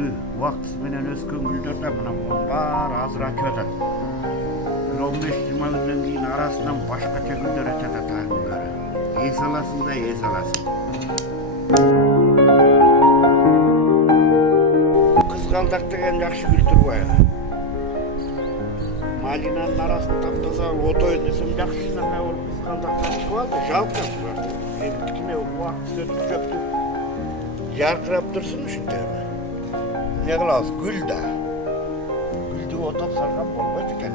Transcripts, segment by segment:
өзү убактысы менен өскөн гүлдөр да мына мунун баары азыр ачып атат. 15-20 күндөн кийин арасынан башкача гүлдөр ачат атагындары. Эс аласың да эс аласың. Кызгалдак деген жакшы гүл турбайбы? Малинанын арасын таптаса отойын десем жакшы нерсе болуп кызгалдактан чыгып алды. Жалко булар. Кime убакыт өтүп жөптү. Жаркырап турсун ушинтеби. Не кылабыз? Гүл да. Гүлдү отоп салган болбойт экен.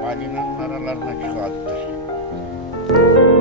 Малинанын араларына чыгып атты.